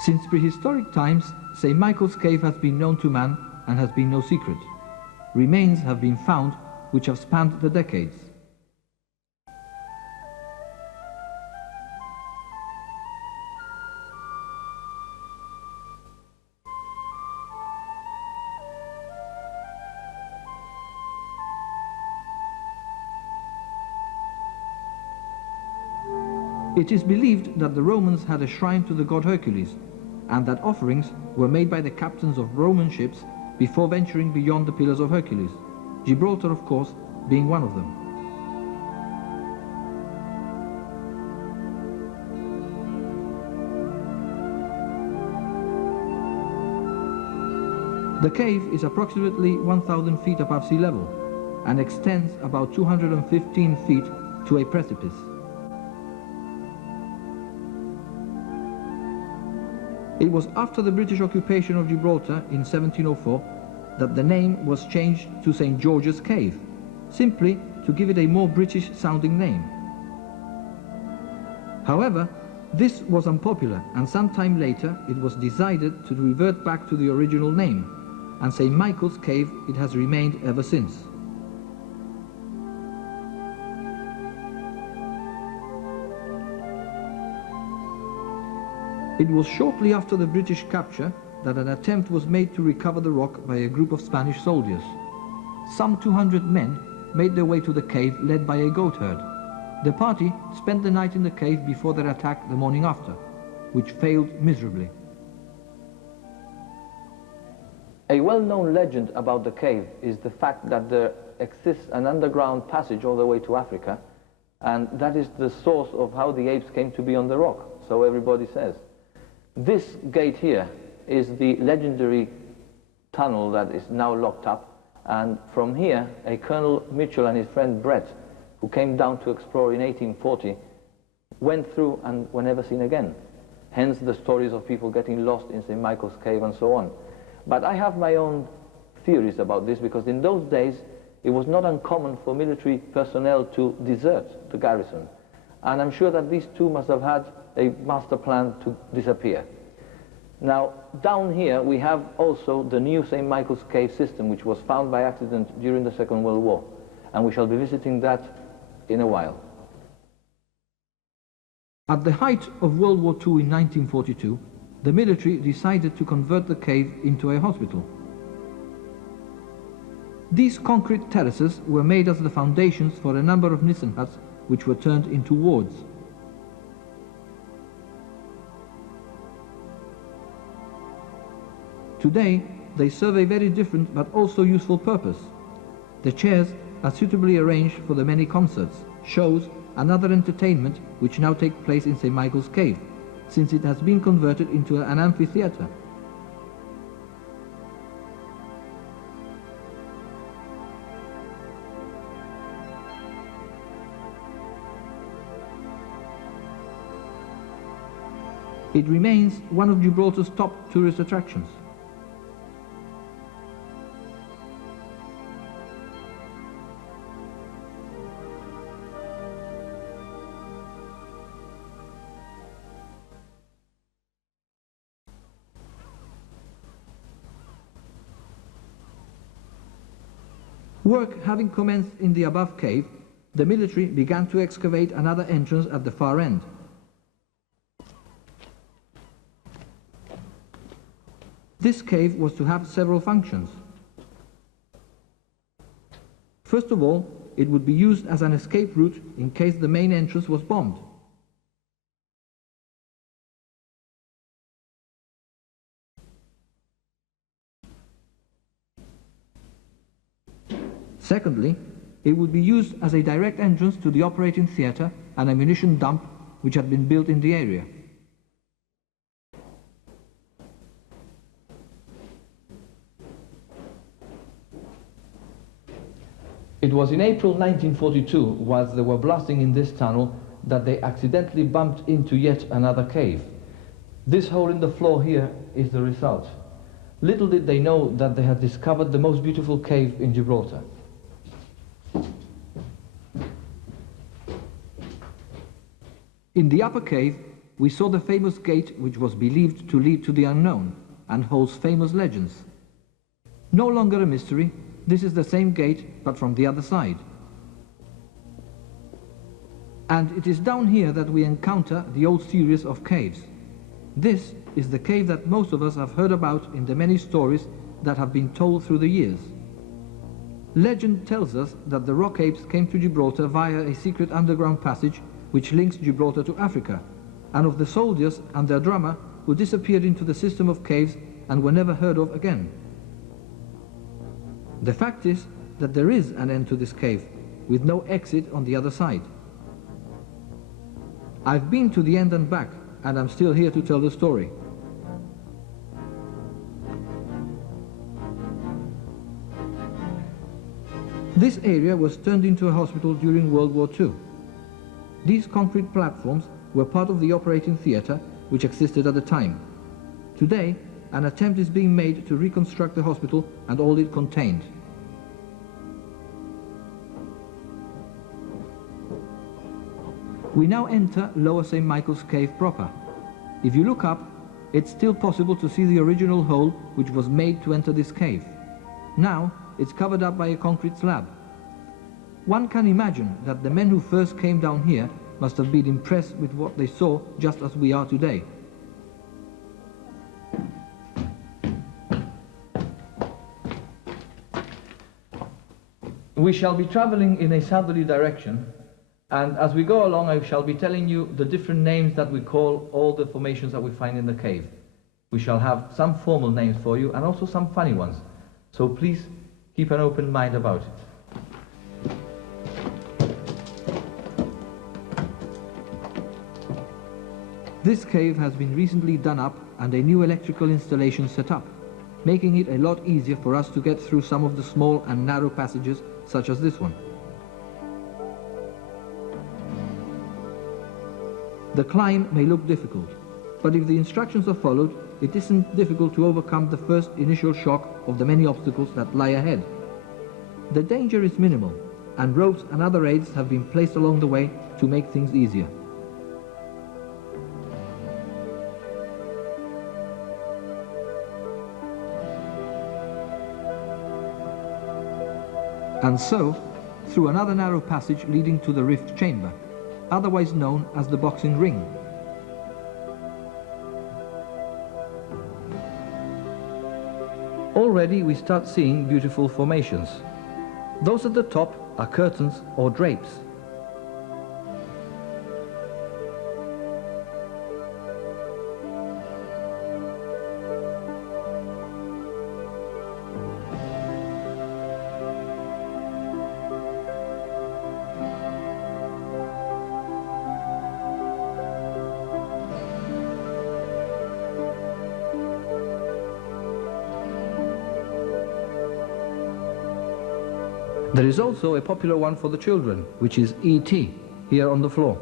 Since prehistoric times, St. Michael's Cave has been known to man and has been no secret. Remains have been found which have spanned the decades. It is believed that the Romans had a shrine to the god Hercules, and that offerings were made by the captains of Roman ships before venturing beyond the Pillars of Hercules, Gibraltar, of course, being one of them. The cave is approximately 1,000 feet above sea level and extends about 215 feet to a precipice. It was after the British occupation of Gibraltar in 1704 that the name was changed to St. George's Cave, simply to give it a more British-sounding name. However, this was unpopular, and some time later it was decided to revert back to the original name, and St. Michael's Cave it has remained ever since. It was shortly after the British capture that an attempt was made to recover the rock by a group of Spanish soldiers. Some 200 men made their way to the cave led by a goat herd. The party spent the night in the cave before their attack the morning after, which failed miserably. A well-known legend about the cave is the fact that there exists an underground passage all the way to Africa, and that is the source of how the apes came to be on the rock, so everybody says. This gate here is the legendary tunnel that is now locked up, and from here a Colonel Mitchell and his friend Brett, who came down to explore in 1840, went through and were never seen again. Hence the stories of people getting lost in St. Michael's Cave and so on. But I have my own theories about this, because in those days it was not uncommon for military personnel to desert the garrison, and I'm sure that these two must have had a master plan to disappear. Now, down here we have also the new St. Michael's Cave system, which was found by accident during the Second World War, and we shall be visiting that in a while. At the height of World War II in 1942, the military decided to convert the cave into a hospital. These concrete terraces were made as the foundations for a number of Nissen huts which were turned into wards. Today, they serve a very different but also useful purpose. The chairs are suitably arranged for the many concerts, shows, and other entertainment which now take place in St. Michael's Cave, since it has been converted into an amphitheatre. It remains one of Gibraltar's top tourist attractions. Work having commenced in the above cave, the military began to excavate another entrance at the far end. This cave was to have several functions. First of all, it would be used as an escape route in case the main entrance was bombed. Secondly, it would be used as a direct entrance to the operating theatre and ammunition dump which had been built in the area. It was in April 1942, whilst they were blasting in this tunnel, that they accidentally bumped into yet another cave. This hole in the floor here is the result. Little did they know that they had discovered the most beautiful cave in Gibraltar. In the upper cave, we saw the famous gate which was believed to lead to the unknown and holds famous legends. No longer a mystery, this is the same gate but from the other side. And it is down here that we encounter the old series of caves. This is the cave that most of us have heard about in the many stories that have been told through the years. Legend tells us that the rock apes came to Gibraltar via a secret underground passage which links Gibraltar to Africa, and of the soldiers and their drummer who disappeared into the system of caves and were never heard of again. The fact is that there is an end to this cave, with no exit on the other side. I've been to the end and back, and I'm still here to tell the story. This area was turned into a hospital during World War II. These concrete platforms were part of the operating theatre which existed at the time. Today, an attempt is being made to reconstruct the hospital and all it contained. We now enter Lower St. Michael's Cave proper. If you look up, it's still possible to see the original hole which was made to enter this cave. Now, it's covered up by a concrete slab. One can imagine that the men who first came down here must have been impressed with what they saw, just as we are today. We shall be traveling in a southerly direction, and as we go along I shall be telling you the different names that we call all the formations that we find in the cave. We shall have some formal names for you and also some funny ones, so please keep an open mind about it. This cave has been recently done up and a new electrical installation set up, making it a lot easier for us to get through some of the small and narrow passages such as this one. The climb may look difficult, but if the instructions are followed, it isn't difficult to overcome the first initial shock of the many obstacles that lie ahead. The danger is minimal, and ropes and other aids have been placed along the way to make things easier. And so, through another narrow passage leading to the rift chamber, otherwise known as the boxing ring. Already we start seeing beautiful formations. Those at the top are curtains or drapes. There is also a popular one for the children, which is E.T., here on the floor.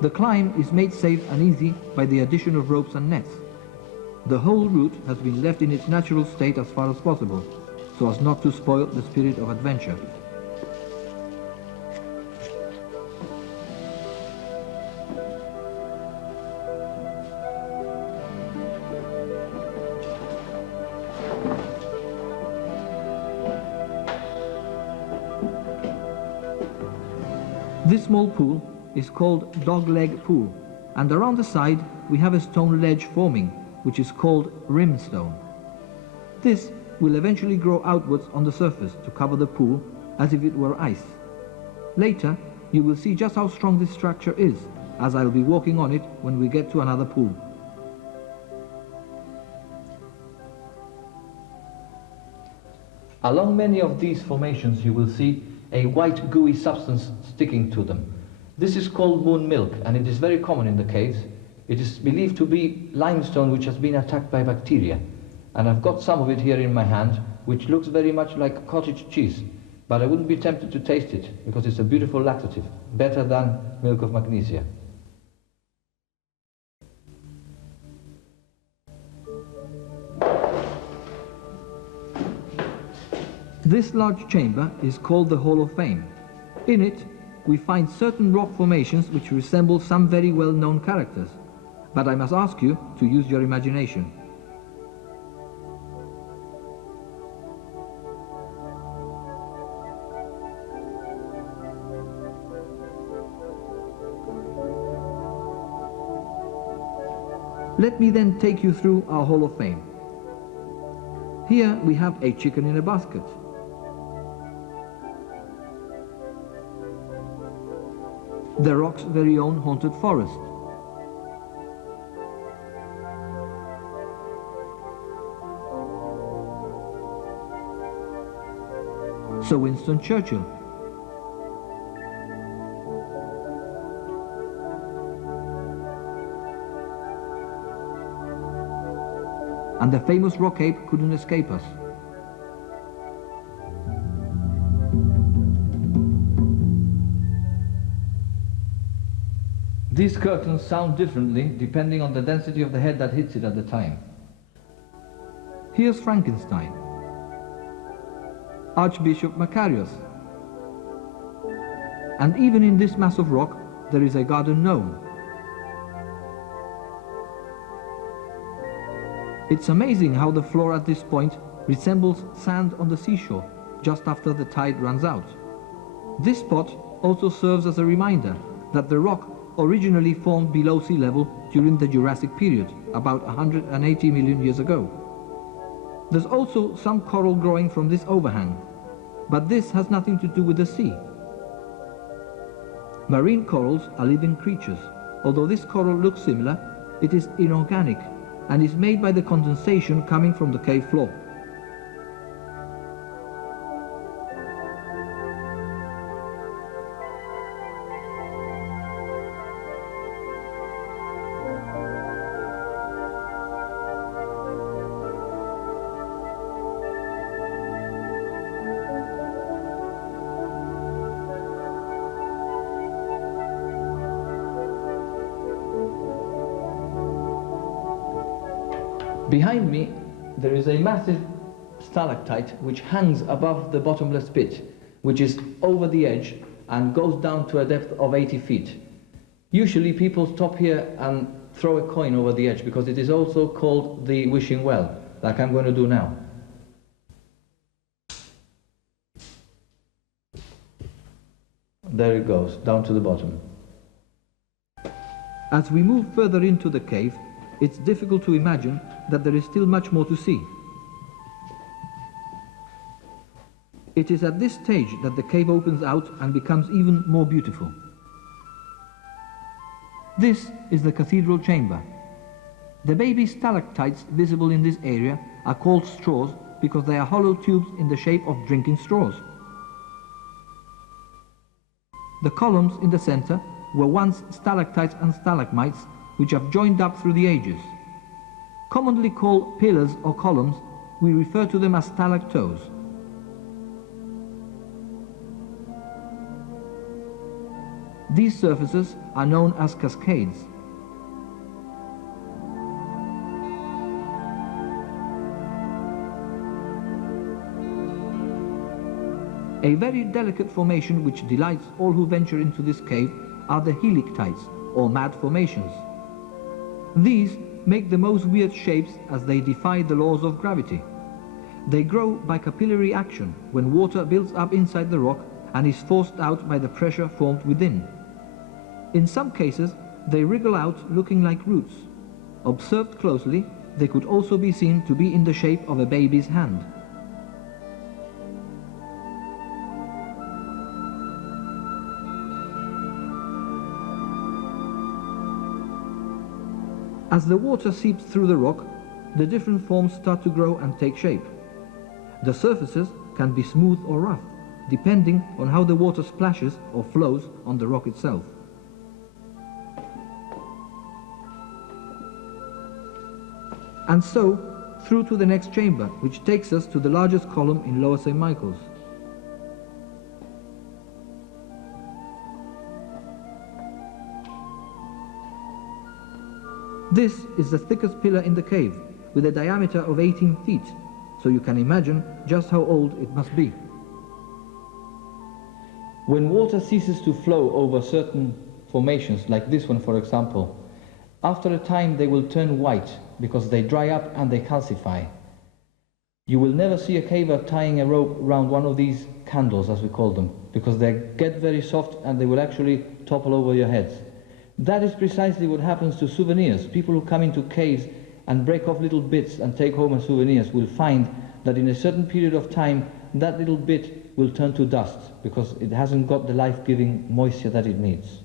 The climb is made safe and easy by the addition of ropes and nets. The whole route has been left in its natural state as far as possible, so as not to spoil the spirit of adventure. This small pool is called Dog Leg Pool, and around the side we have a stone ledge forming, which is called rimstone. This will eventually grow outwards on the surface to cover the pool as if it were ice. Later, you will see just how strong this structure is, as I'll be walking on it when we get to another pool. Along many of these formations you will see a white gooey substance sticking to them. This is called moon milk, and it is very common in the caves. It is believed to be limestone which has been attacked by bacteria, and I've got some of it here in my hand, which looks very much like cottage cheese, but I wouldn't be tempted to taste it because it's a beautiful laxative, better than milk of magnesia. This large chamber is called the Hall of Fame. In it, we find certain rock formations which resemble some very well-known characters, but I must ask you to use your imagination. Let me then take you through our Hall of Fame. Here we have a chicken in a basket. The Rock's very own haunted forest. Sir Winston Churchill. And the famous rock ape couldn't escape us. These curtains sound differently depending on the density of the head that hits it at the time. Here's Frankenstein, Archbishop Macarius, and even in this mass of rock there is a garden gnome. It's amazing how the floor at this point resembles sand on the seashore just after the tide runs out. This spot also serves as a reminder that the rock originally formed below sea level during the Jurassic period, about 180 million years ago. There's also some coral growing from this overhang, but this has nothing to do with the sea. Marine corals are living creatures. Although this coral looks similar, it is inorganic and is made by the condensation coming from the cave floor. Behind me, there is a massive stalactite which hangs above the bottomless pit, which is over the edge and goes down to a depth of 80 feet. Usually people stop here and throw a coin over the edge because it is also called the wishing well, like I'm going to do now. There it goes, down to the bottom. As we move further into the cave, it's difficult to imagine that there is still much more to see. It is at this stage that the cave opens out and becomes even more beautiful. This is the cathedral chamber. The baby stalactites visible in this area are called straws because they are hollow tubes in the shape of drinking straws. The columns in the center were once stalactites and stalagmites which have joined up through the ages. Commonly called pillars or columns, we refer to them as stalactoes. These surfaces are known as cascades. A very delicate formation which delights all who venture into this cave are the helictites, or mad formations. These make the most weird shapes as they defy the laws of gravity. They grow by capillary action when water builds up inside the rock and is forced out by the pressure formed within. In some cases, they wriggle out looking like roots. Observed closely, they could also be seen to be in the shape of a baby's hand. As the water seeps through the rock, the different forms start to grow and take shape. The surfaces can be smooth or rough, depending on how the water splashes or flows on the rock itself. And so, through to the next chamber, which takes us to the largest column in Lower St. Michael's. This is the thickest pillar in the cave, with a diameter of 18 feet, so you can imagine just how old it must be. When water ceases to flow over certain formations, like this one for example, after a time they will turn white because they dry up and they calcify. You will never see a caver tying a rope around one of these candles, as we call them, because they get very soft and they will actually topple over your heads. That is precisely what happens to souvenirs. People who come into caves and break off little bits and take home as souvenirs will find that in a certain period of time that little bit will turn to dust because it hasn't got the life-giving moisture that it needs.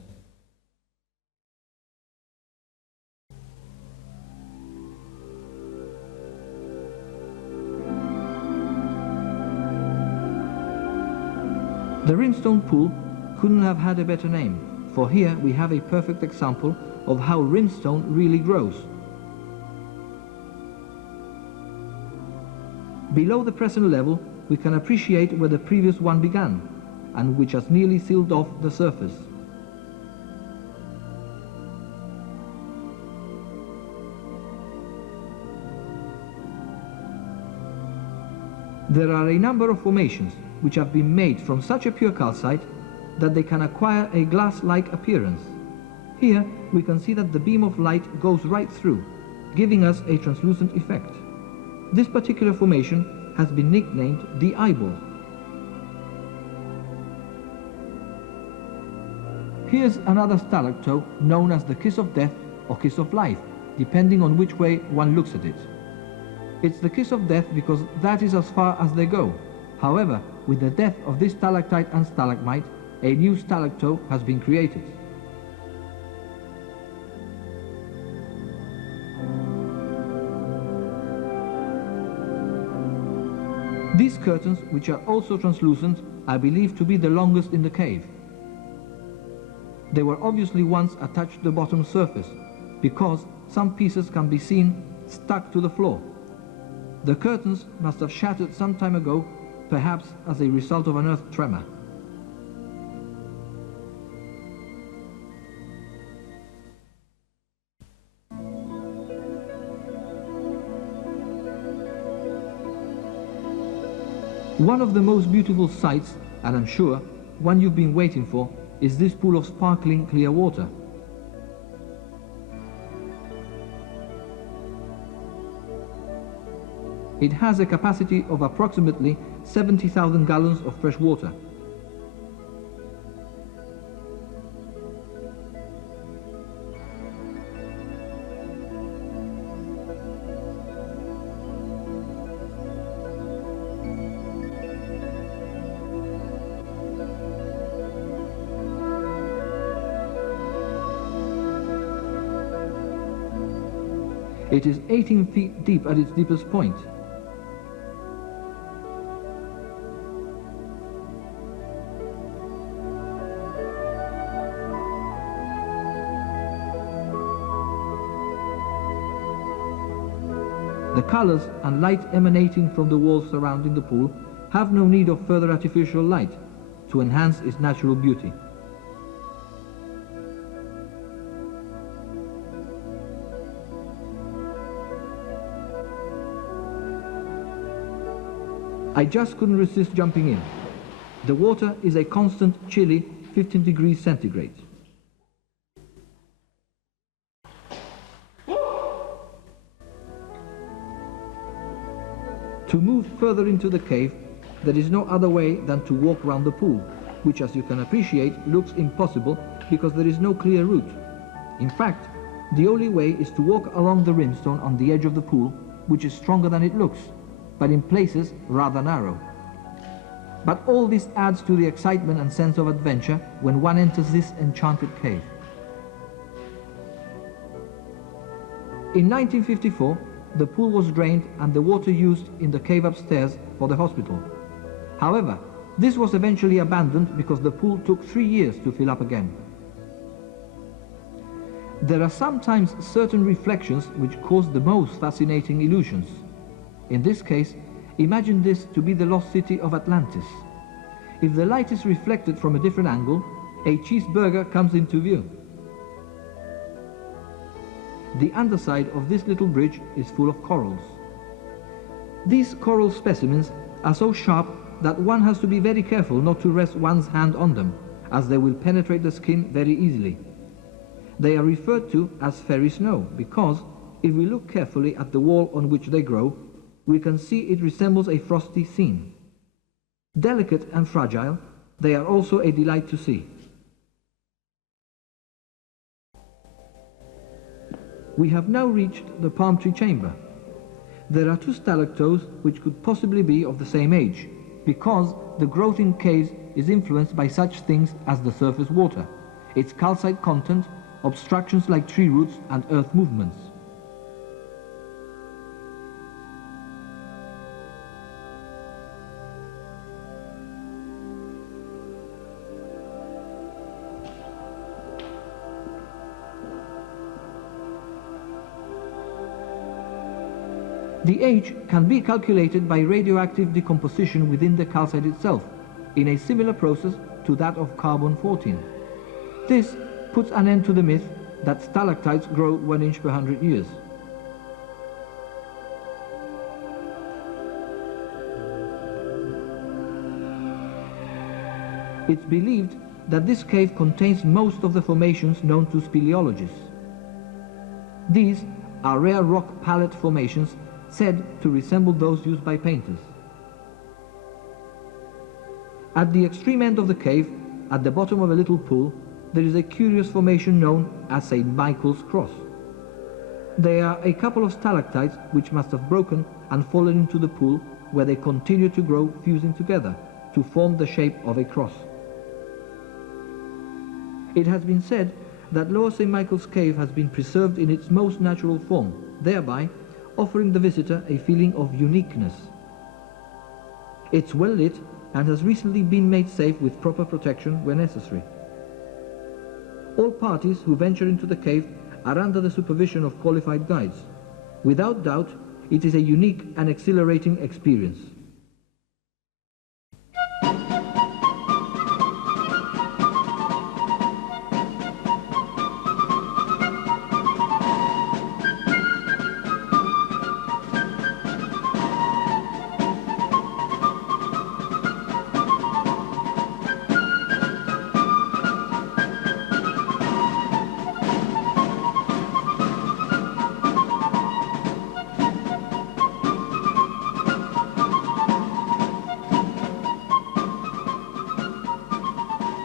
The Rimstone Pool couldn't have had a better name, for here we have a perfect example of how rimstone really grows. Below the present level, we can appreciate where the previous one began, and which has nearly sealed off the surface. There are a number of formations which have been made from such a pure calcite that they can acquire a glass-like appearance. Here we can see that the beam of light goes right through, giving us a translucent effect. This particular formation has been nicknamed the eyeball. Here's another stalactite known as the kiss of death or kiss of life, depending on which way one looks at it. It's the kiss of death because that is as far as they go. However, with the death of this stalactite and stalagmite, a new stalactite has been created. These curtains, which are also translucent, are believed to be the longest in the cave. They were obviously once attached to the bottom surface, because some pieces can be seen stuck to the floor. The curtains must have shattered some time ago, perhaps as a result of an earth tremor. One of the most beautiful sights, and I'm sure one you've been waiting for, is this pool of sparkling clear water. It has a capacity of approximately 70,000 gallons of fresh water. It is 18 feet deep at its deepest point. The colors and light emanating from the walls surrounding the pool have no need of further artificial light to enhance its natural beauty. I just couldn't resist jumping in. The water is a constant, chilly 15 degrees centigrade. To move further into the cave, there is no other way than to walk around the pool, which, as you can appreciate, looks impossible because there is no clear route. In fact, the only way is to walk along the rimstone on the edge of the pool, which is stronger than it looks, but in places rather narrow. But all this adds to the excitement and sense of adventure when one enters this enchanted cave. In 1954, the pool was drained and the water used in the cave upstairs for the hospital. However, this was eventually abandoned because the pool took 3 years to fill up again. There are sometimes certain reflections which cause the most fascinating illusions. In this case, imagine this to be the lost city of Atlantis. If the light is reflected from a different angle, a cheeseburger comes into view. The underside of this little bridge is full of corals. These coral specimens are so sharp that one has to be very careful not to rest one's hand on them, as they will penetrate the skin very easily. They are referred to as fairy snow because, if we look carefully at the wall on which they grow, we can see it resembles a frosty scene. Delicate and fragile, they are also a delight to see. We have now reached the palm tree chamber. There are two stalactites which could possibly be of the same age, because the growth in caves is influenced by such things as the surface water, its calcite content, obstructions like tree roots and earth movements. The age can be calculated by radioactive decomposition within the calcite itself, in a similar process to that of carbon-14. This puts an end to the myth that stalactites grow 1 inch per 100 years. It's believed that this cave contains most of the formations known to speleologists. These are rare rock palette formations said to resemble those used by painters. At the extreme end of the cave, at the bottom of a little pool, there is a curious formation known as St. Michael's Cross. There are a couple of stalactites which must have broken and fallen into the pool, where they continue to grow, fusing together to form the shape of a cross. It has been said that Lower St. Michael's Cave has been preserved in its most natural form, thereby offering the visitor a feeling of uniqueness. It's well lit and has recently been made safe with proper protection where necessary. All parties who venture into the cave are under the supervision of qualified guides. Without doubt, it is a unique and exhilarating experience.